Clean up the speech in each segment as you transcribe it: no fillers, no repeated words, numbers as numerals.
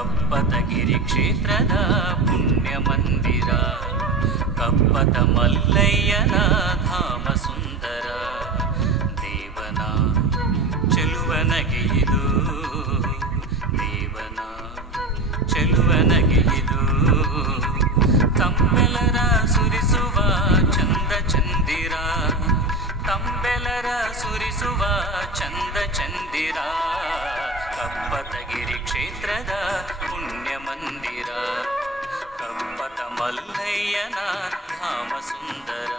ಕಪ್ಪತಗಿರಿ ಕ್ಷೇತ್ರದ ಪುಣ್ಯ ಮಂದಿರ, ಕಪ್ಪತ ಮಲ್ಲಯ್ಯನ ಧಾಮ ಸುಂದರ. ದೇವನ ಚೆಲುವನಗೆ ಇದು, ದೇವನ ಚೆಲುವನಗೆ ಇದು. ತಂಬೆಲರ ಸುರಿಸುವ ಚಂದ ಚಂದಿರ, ತಂಬೆಲರ ಸುರಿಸುವ ಚಂದ ಚಂದಿರ. ಕಪ್ಪತಗಿರಿ ಕ್ಷೇತ್ರದ ಪುಣ್ಯ ಮಂದಿರ, ಕಪ್ಪತ ಮಲ್ಲಯ್ಯನ ಧಾಮ ಸುಂದರ.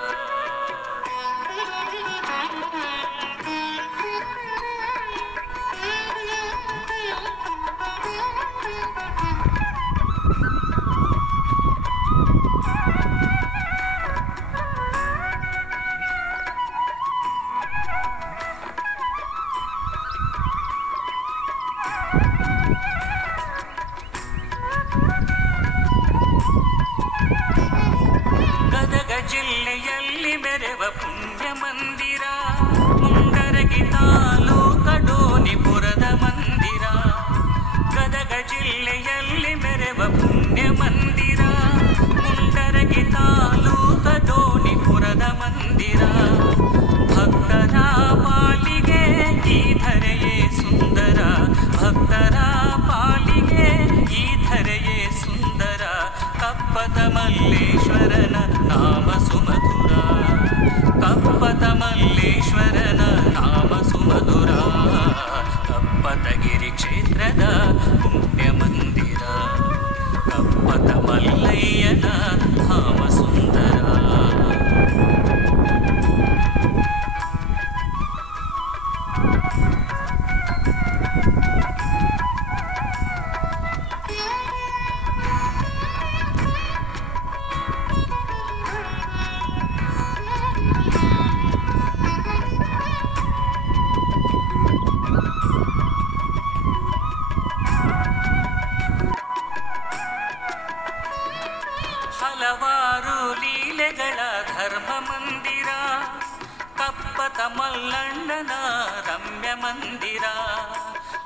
ಗದಗ ಜಿಲ್ಲೆಯಲ್ಲಿ ಮೆರೆವ ಪುಣ್ಯ ಮಂದಿರ, ಮುಂಡರಗಿ ತಾಲೂಕ ಡೋನಿಪುರದ ಮಂದಿರ. ಗದಗ ಜಿಲ್ಲೆಯಲ್ಲಿ ಮೆರೆವ ಪುಣ್ಯ ಮಂದಿರ, ಮುಂಡರಗಿ ತಾಲೂಕ ಡೋನಿಪುರದ ಮಂದಿರ. ಭಕ್ತರ ಪಾಲಿಗೆ ಈ ಧರೆಯೇ ಸುಂದರ, ಭಕ್ತರ ಪಾಲಿಗೆ ಈ ಧರೆಯೇ ಸುಂದರ. ಕಪ್ಪತ ಮಲ್ಲೇಶ್ವರನ ನಾಮ ಸುಮಧುರ, ಕಪ್ಪತ ಮಲ್ಲೇಶ್ವರನ ನಾಮ ಸುಮಧುರ. ಕಪ್ಪತಗಿರಿ ಕ್ಷೇತ್ರದ ಪುಣ್ಯ ಮಂದಿರ, ಕಪ್ಪತ ಮಲ್ಲಯ್ಯನ ಧಾಮ ಸುಂದರ. ಹಲವಾರು ಲೀಲೆಗಳ ಧರ್ಮ ಮಂದಿರ, ಕಪ್ಪತ ಮಲ್ಲಣ್ಣನ ರಮ್ಯ ಮಂದಿರ.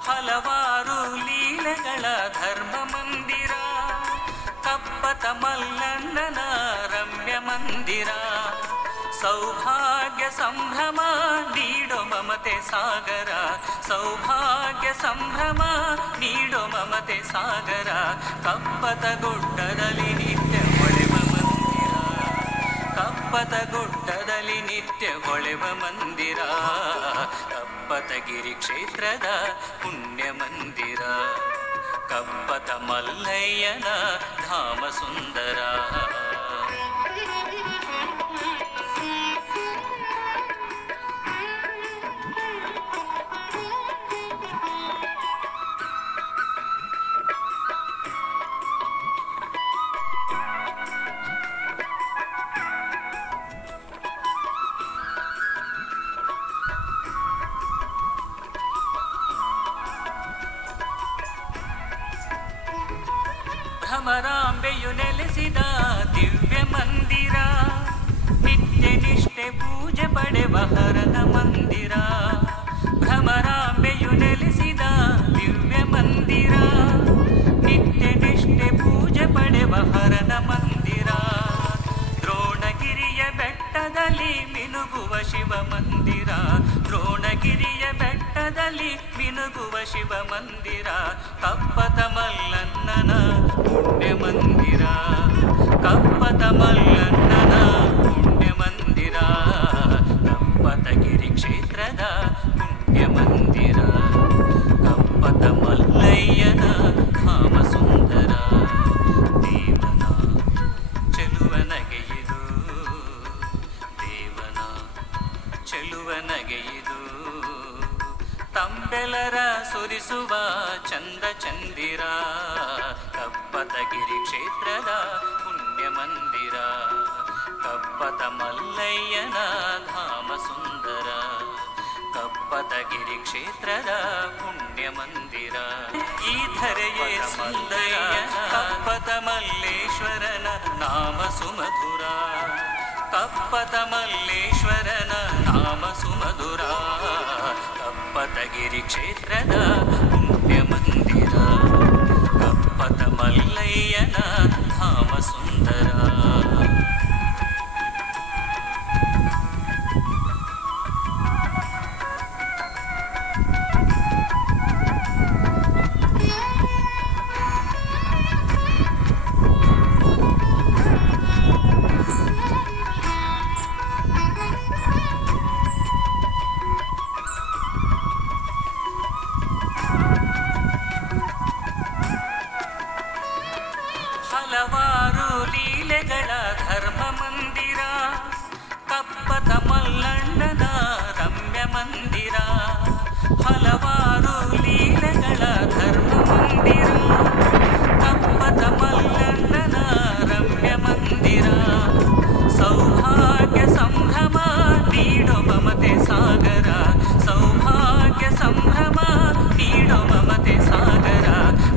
ಹಲವಾರು ಲೀಲೆಗಳ ಧರ್ಮ ಮಂದಿರ, ಕಪ್ಪತ ಮಲ್ಲಣ್ಣನ ರಮ್ಯ ಮಂದಿರ. ಸೌಭಾಗ್ಯ ಸಂಭ್ರಮ ನೀಡೋ ಮಮತೆ ಸಾಗರ, ಸೌಭಾಗ್ಯ ಸಂಭ್ರಮ ನೀಡೋ ಮಮತೆ ಸಾಗರ. ಕಪ್ಪತ ಗುಡ್ಡದಲ್ಲಿ ನಿತ್ಯ ಹೊಳೆವ ಮಂದಿರ, ಕಪ್ಪತ ಗುಡ್ಡದಲ್ಲಿ ನಿತ್ಯ ಹೊಳೆವ ಮಂದಿರ. ಕಪ್ಪತಗಿರಿ ಕ್ಷೇತ್ರದ ಪುಣ್ಯ ಮಂದಿರ, ಕಪ್ಪತ ಮಲ್ಲಯ್ಯನ ಧಾಮ ಸುಂದರ. ಭ್ರಮರಾಂಬೆಯು ನೆಲೆಸಿದ ದಿವ್ಯ ಮಂದಿರ, ನಿತ್ಯ ನಿಷ್ಠೆ ಪೂಜೆ ಪಡೆವ ಹರನ ಮಂದಿರ. ಭ್ರಮರಾಂಬೆಯು ನೆಲೆಸಿದ ದಿವ್ಯ ಮಂದಿರ, ನಿತ್ಯ ನಿಷ್ಠೆ ಪೂಜೆ ಪಡೆವ ಹರನ ಮಂದಿರ. ದ್ರೋಣಗಿರಿಯ ಬೆಟ್ಟದಲ್ಲಿ ಮಿನುಗುವ ಶಿವ ಮಂದಿರ, ದ್ರೋಣಗಿರಿಯ ಬೆಟ್ಟದಲ್ಲಿ ಮಿನುಗುವ ಶಿವ ಮಂದಿರ. ಕಪ್ಪತ ಮಲ್ಲಣ್ಣನ ಪುಣ್ಯ ಮಂದಿರ, ಕಪ್ಪತ ಮಲ್ಲಣ್ಣನ ಪುಣ್ಯ ಮಂದಿರ. ಕಪ್ಪತಗಿರಿ ಕ್ಷೇತ್ರದ ಪುಣ್ಯ ಮಂದಿರ, ಕಪ್ಪತ ಮಲ್ಲಯ್ಯನ ಧಾಮ ಸುಂದರ. ದೇವನ ಚೆಲುವನಗೆ ಇದು, ದೇವನ ಚೆಲುವನಗೆ ಇದು. ತಂಬೆಲರ ಸುರಿಸುವ ಚಂದ ಚಂದಿರ, ಕಪ್ಪತಗಿರಿ ಕ್ಷೇತ್ರದ ಪುಣ್ಯ ಮಂದಿರ. ಕಪ್ಪತ ಮಲ್ಲಯ್ಯನ ಧಾಮ ಸುಂದರ, ಕಪ್ಪತಗಿರಿ ಕ್ಷೇತ್ರದ ಪುಣ್ಯ ಮಂದಿರ. ಈ ಧರೆಯೇ ಸುಂದರ, ಕಪ್ಪತ ಮಲ್ಲೇಶ್ವರನ ನಾಮ ಸುಮಧುರ, ಕಪ್ಪತ ಮಲ್ಲೇಶ್ವರನ ನಾಮ ಸುಮಧುರ. ಕಪ್ಪತಗಿರಿ ಕ್ಷೇತ್ರದ ಪುಣ್ಯ ಮಂದಿರ, ಕಪ್ಪ ಲೀಲೆಗಳ ಧರ್ಮ ಮಂದಿರ, ಕಪ್ಪತ ಮಲ್ಲಣ್ಣನ ರಮ್ಯ ಮಂದಿರ. ಹಲವಾರು ಲೀಲೆಗಳ ಧರ್ಮ ಮಂದಿರ, ಕಪ್ಪತ ಮಲ್ಲಣ್ಣನ ರಮ್ಯ ಮಂದಿರ. ಸೌಭಾಗ್ಯ ಸಂಭ್ರಮ ನೀಡೋ ಮಮತೆ ಸಾಗರ, ಸೌಭಾಗ್ಯ ಸಂಭ್ರಮ ನೀಡೋ ಮಮತೆ ಸಾಗರ.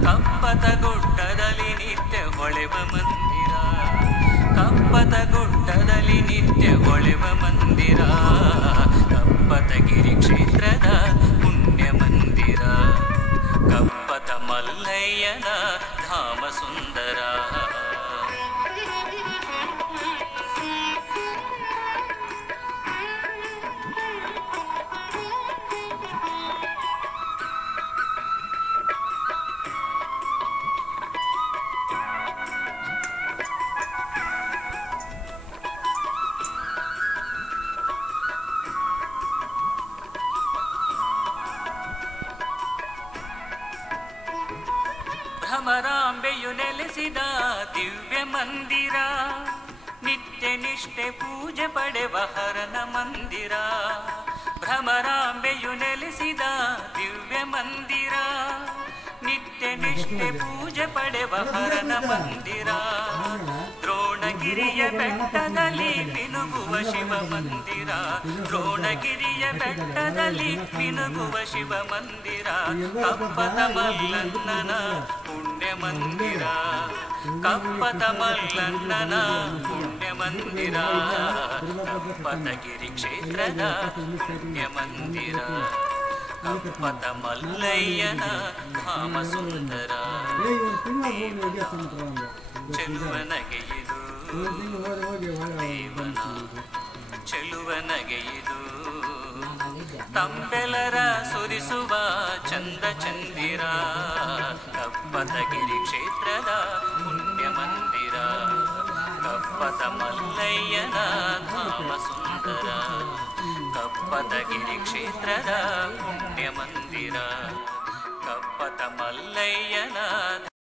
ಕಪ್ಪತ ಗುಡ್ಡದಲ್ಲಿ ನಿತ್ಯ ಹೊಳೆವ ಮಂದಿರ, ಕಪ್ಪತ ಗುಡ್ಡದಲ್ಲಿ ನಿತ್ಯ ಹೊಳೆವ ಮಂದಿರ. ಕಪ್ಪತಗಿರಿ ಕ್ಷೇತ್ರದ ಪುಣ್ಯ ಮಂದಿರ, ಕಪ್ಪತ ಮಲ್ಲಯ್ಯನ ಧಾಮ ಸುಂದರ. ಭ್ರಮರಾಂಬೆಯು ನೆಲೆಸಿದ ದಿವ್ಯ ಮಂದಿರ, ನಿತ್ಯ ನಿಷ್ಠೆ ಪೂಜೆ ಪಡೆವ ಹರನ ಮಂದಿರ. ಭ್ರಮರಾಂಬೆಯು ನೆಲೆಸಿದ ದಿವ್ಯ ಮಂದಿರ, ನಿತ್ಯ ನಿಷ್ಠೆ ಪೂಜೆ ಪಡೆವ ಹರನ ಮಂದಿರ. ದ್ರೋಣಗಿರಿಯ ಬೆಟ್ಟದಲ್ಲಿ ಮಿನುಗುವ ಶಿವ ಮಂದಿರ, ದ್ರೋಣಗಿರಿಯ ಬೆಟ್ಟದಲ್ಲಿ ಮಿನುಗುವ ಶಿವ ಮಂದಿರ. ಕಪ್ಪತ ಮಲ್ಲಣ್ಣನ ಪುಣ್ಯ ಮಂದಿರ, ಕಪ್ಪತ ಮಲ್ಲಣ್ಣನ ಪುಣ್ಯ ಮಂದಿರ. ಕಪ್ಪತಗಿರಿ ಕ್ಷೇತ್ರದ ಪುಣ್ಯ ಮಂದಿರ, ಕಪ್ಪತ ಮಲ್ಲಯ್ಯನ ಧಾಮ ಸುಂದರ. ಚೆಲುವನಗೆಯಿದು ದೇವನ ಚೆಲುವನಗೆಯಿದು, ತಂಬೆಲರ ಸುರಿಸುವ ಚಂದ ಚಂದಿರ. ಕಪ್ಪತಗಿರಿ ಕ್ಷೇತ್ರದ ಪುಣ್ಯ ಮಂದಿರ, ಕಪ್ಪತ ಮಲ್ಲಯ್ಯನ ಧಾಮ ಸುಂದರ. ಕಪ್ಪತಗಿರಿ ಕ್ಷೇತ್ರದ ಪುಣ್ಯ ಮಂದಿರ, ಕಪ್ಪತ ಮಲ್ಲಯ್ಯ